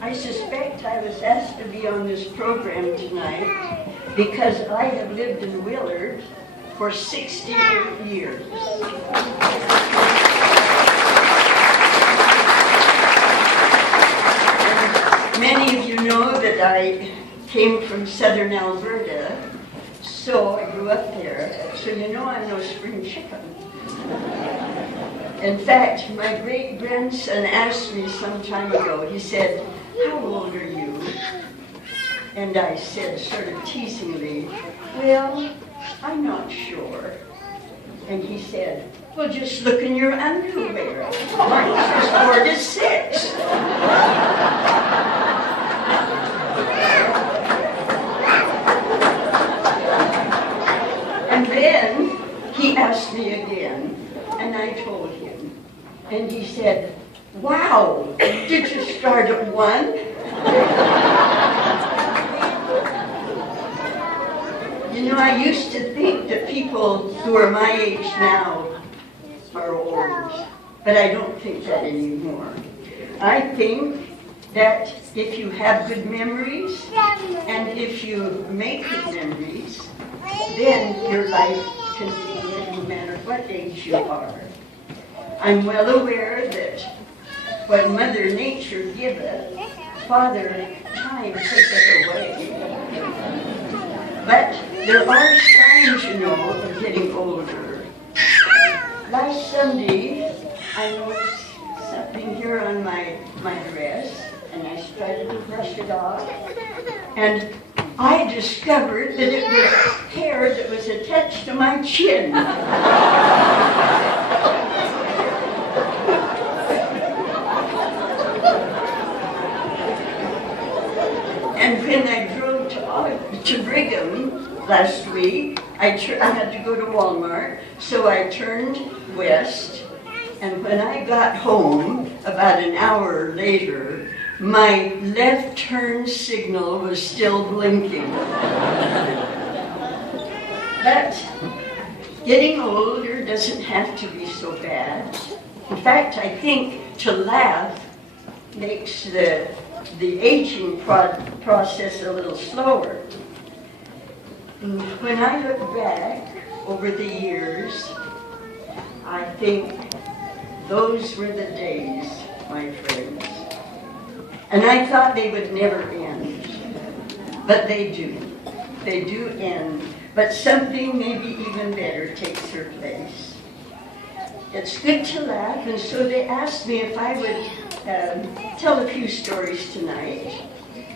I suspect I was asked to be on this program tonight because I have lived in Willard for 68 years. And many of you know that I came from southern Alberta, so I grew up there. So you know I'm no spring chicken. In fact, my great-grandson asked me some time ago, he said, "How old are you?" And I said, sort of teasingly, "Well, I'm not sure." And he said, "Well, just look in your underwear. Mine's just 4 to 6. And then he asked me again, and I told him. And he said, "Wow, did you start at 1? You know, I used to think that people who are my age now are old, but I don't think that anymore. I think that if you have good memories, and if you make good memories, then your life can be good no matter what age you are. I'm well aware that what Mother Nature giveth, Father Time taketh away. But there are signs, you know, of getting older. Last Sunday, I noticed something here on my dress, and I started to brush it off, and I discovered that it was hair that was attached to my chin. And when I drove to Brigham last week, I had to go to Walmart, so I turned west, and when I got home, about an hour later, my left turn signal was still blinking. But getting older doesn't have to be so bad. In fact, I think to laugh makes the aging process a little slower. When I look back over the years, I think those were the days, my friends. And I thought they would never end. But they do. They do end. But something maybe even better takes their place. It's good to laugh, and so they asked me if I would tell a few stories tonight.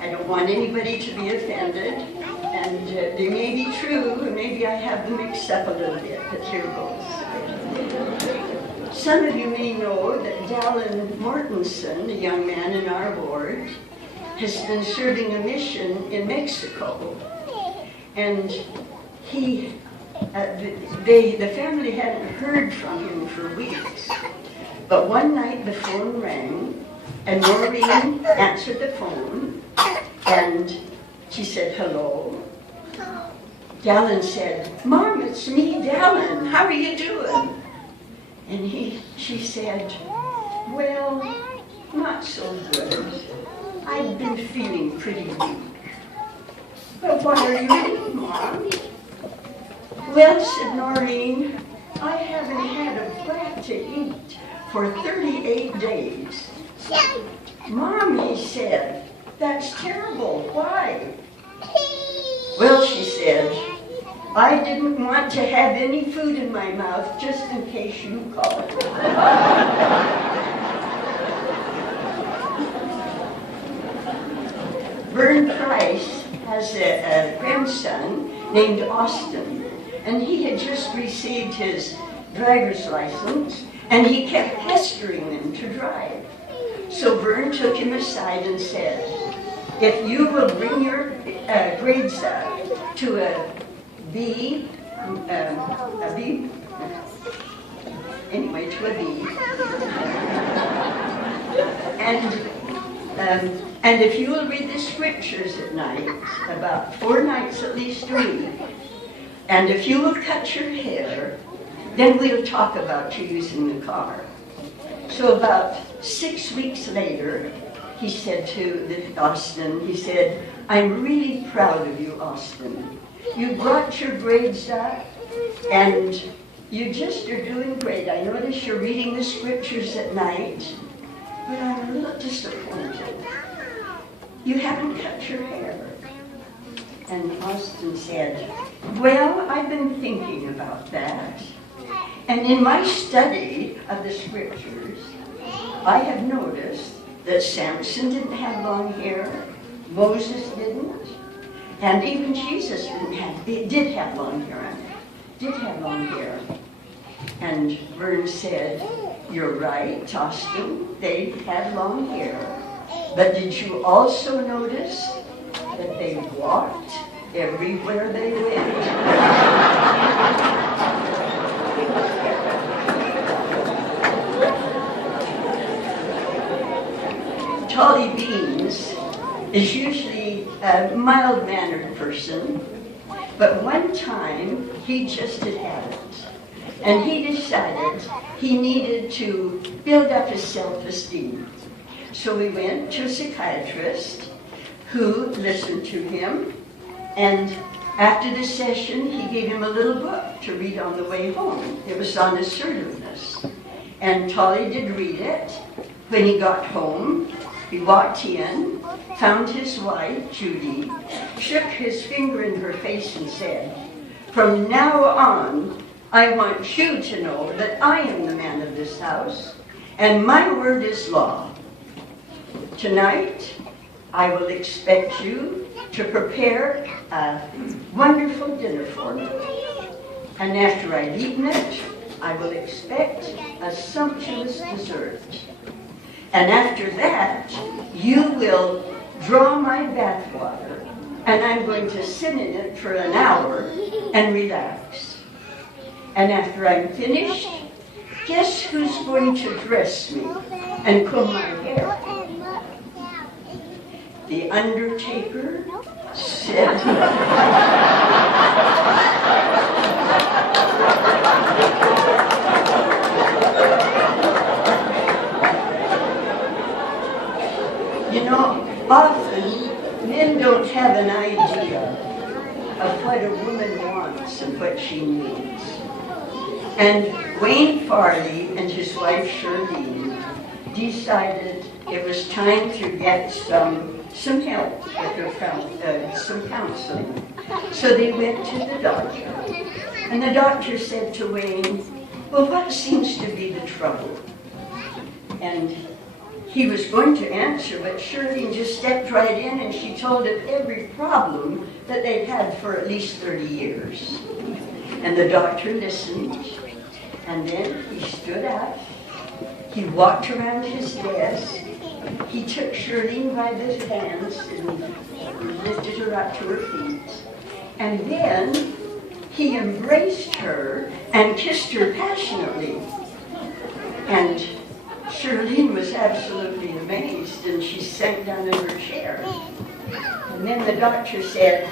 I don't want anybody to be offended, and they may be true, and maybe I have them mixed up a little bit, but here goes. Some of you may know that Dallin Mortensen, a young man in our board, has been serving a mission in Mexico, and the family hadn't heard from him for weeks. But one night the phone rang, and Maureen answered the phone, and she said, "Hello." Dallin said, "Mom, it's me, Dallin. How are you doing?" And she said, "Well, not so good. I've been feeling pretty weak." "But what are you doing, Mom?" "Well," said Noreen, "I haven't had a bite to eat for 38 days. "Mommy," said, "that's terrible. Why?" "Well," she said, "I didn't want to have any food in my mouth just in case you called." Vern Price has a grandson named Austin, and he had just received his driver's license, and he kept pestering them to drive. So Vern took him aside and said, "If you will bring your grades up to a B, anyway, to a B, and if you will read the scriptures at night, about 4 nights at least a week, and if you will cut your hair, then we'll talk about you using the car." So about 6 weeks later, he said to Austin, he said, I'm really proud of you, Austin. You brought your grades up, and you just are doing great. I notice you're reading the scriptures at night, but I'm a little disappointed. You haven't cut your hair. And Austin said, well, I've been thinking about that. And in my study of the scriptures, I have noticed that Samson didn't have long hair, Moses didn't, and even Jesus did have long hair. And Vern said, you're right, Austin, they had long hair. But did you also notice that they walked everywhere they went? Tolly Beans is usually a mild-mannered person, but one time he just had it. And he decided he needed to build up his self-esteem. So we went to a psychiatrist who listened to him, and after the session, he gave him a little book to read on the way home. It was on assertiveness. And Tolly did read it. When he got home, he walked in, found his wife, Judy, shook his finger in her face and said, from now on, I want you to know that I am the man of this house, and my word is law. Tonight, I will expect you to prepare a wonderful dinner for me. And after I've eaten it, I will expect a sumptuous dessert. And after that, you will draw my bath water, and I'm going to sit in it for an hour and relax. And after I'm finished, guess who's going to dress me and comb my hair? The undertaker said, you know, often men don't have an idea of what a woman wants and what she needs. And Wayne Farley and his wife Shirley decided it was time to get some help with their some counseling. So they went to the doctor. And the doctor said to Wayne, well, what seems to be the trouble? And he was going to answer, but Shirley just stepped right in and she told him every problem that they'd had for at least 30 years. And the doctor listened, and then he stood up, he walked around his desk, he took Shirley by the hands and lifted her up to her feet, and then he embraced her and kissed her passionately. And Shirley was absolutely amazed, and she sank down in her chair. And then the doctor said,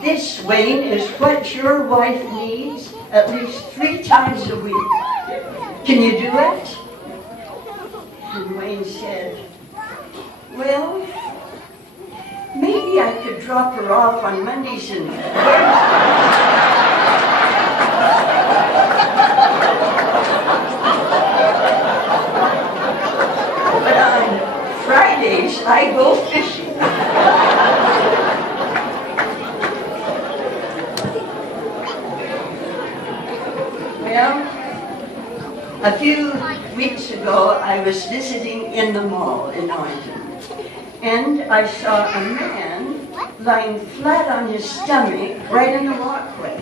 this, Wayne, is what your wife needs at least 3 times a week. Can you do it? And Wayne said, well, maybe I could drop her off on Mondays and Wednesdays. But on Fridays, I go fishing. Well, a few weeks ago, I was visiting in the mall in Arlington, and I saw a man lying flat on his stomach right in the walkway.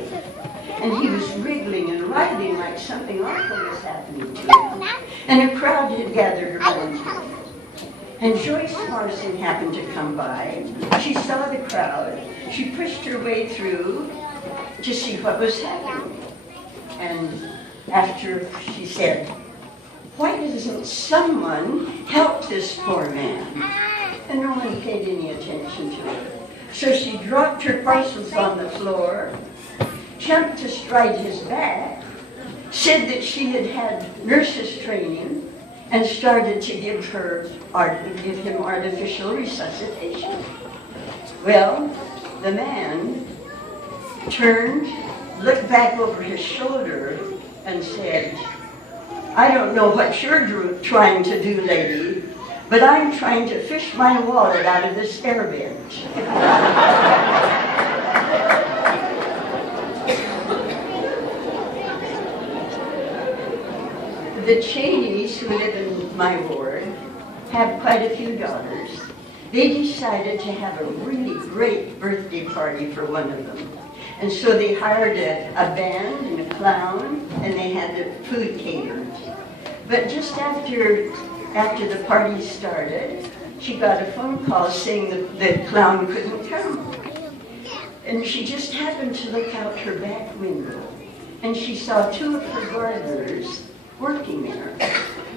And he was wriggling and writhing like something awful was happening to him. And a crowd had gathered around him. And Joyce Morrison happened to come by. She saw the crowd. She pushed her way through to see what was happening. And after she said, why doesn't someone help this poor man? And no one paid any attention to her. So she dropped her parcels on the floor, jumped astride his back, said that she had had nurses training, and started to give him artificial resuscitation. Well, the man turned, looked back over his shoulder, and said, "I don't know what you're trying to do, lady, but I'm trying to fish my wallet out of this air vent." The Cheneys, who live in my ward, have quite a few daughters. They decided to have a really great birthday party for one of them. And so they hired a band and a clown, and they had the food catered. But just after the party started, she got a phone call saying the clown couldn't come. And she just happened to look out her back window, and she saw two of her gardeners working there.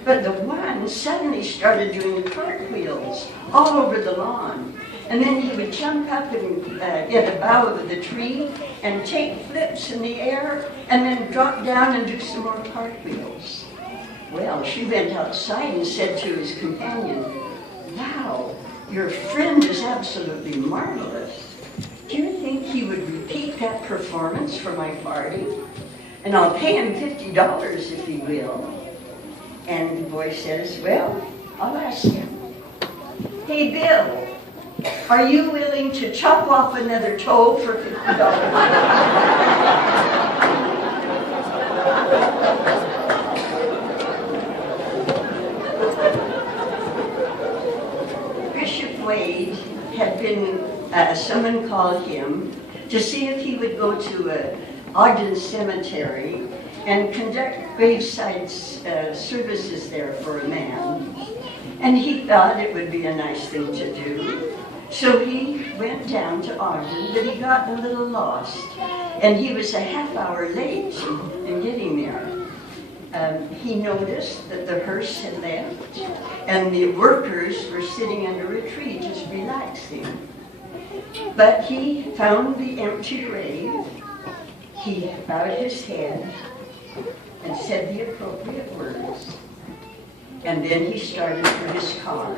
But the one suddenly started doing cartwheels all over the lawn. And then he would jump up and get a bough of the tree and take flips in the air and then drop down and do some more cartwheels. Well, she went outside and said to his companion, "Wow, your friend is absolutely marvelous. Do you think he would repeat that performance for my party? And I'll pay him $50 if he will." And the boy says, "Well, I'll ask him. Hey, Bill, are you willing to chop off another toe for $50? Bishop Wade had been, someone called him to see if he would go to Ogden Cemetery and conduct graveside services there for a man. And he thought it would be a nice thing to do. So he went down to Ogden, but he got a little lost. And he was a half hour late in getting there. He noticed that the hearse had left, and the workers were sitting under a tree just relaxing. But he found the empty grave. He bowed his head and said the appropriate words. And then he started for his car.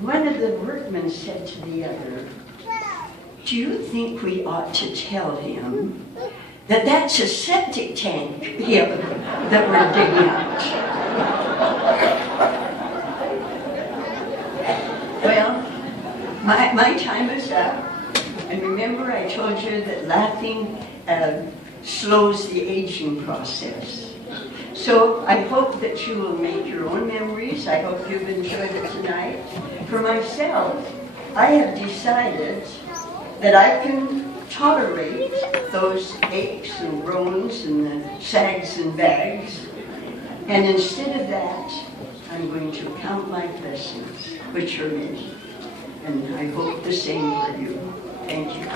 One of the workmen said to the other, "Do you think we ought to tell him that that's a septic tank that we're digging out?" Well, my time is up. And remember, I told you that laughing slows the aging process. So I hope that you will make your own memories. I hope you've enjoyed it tonight. For myself, I have decided that I can tolerate those aches and groans and the sags and bags. And instead of that, I'm going to count my blessings, which are many. And I hope the same for you. Thank you.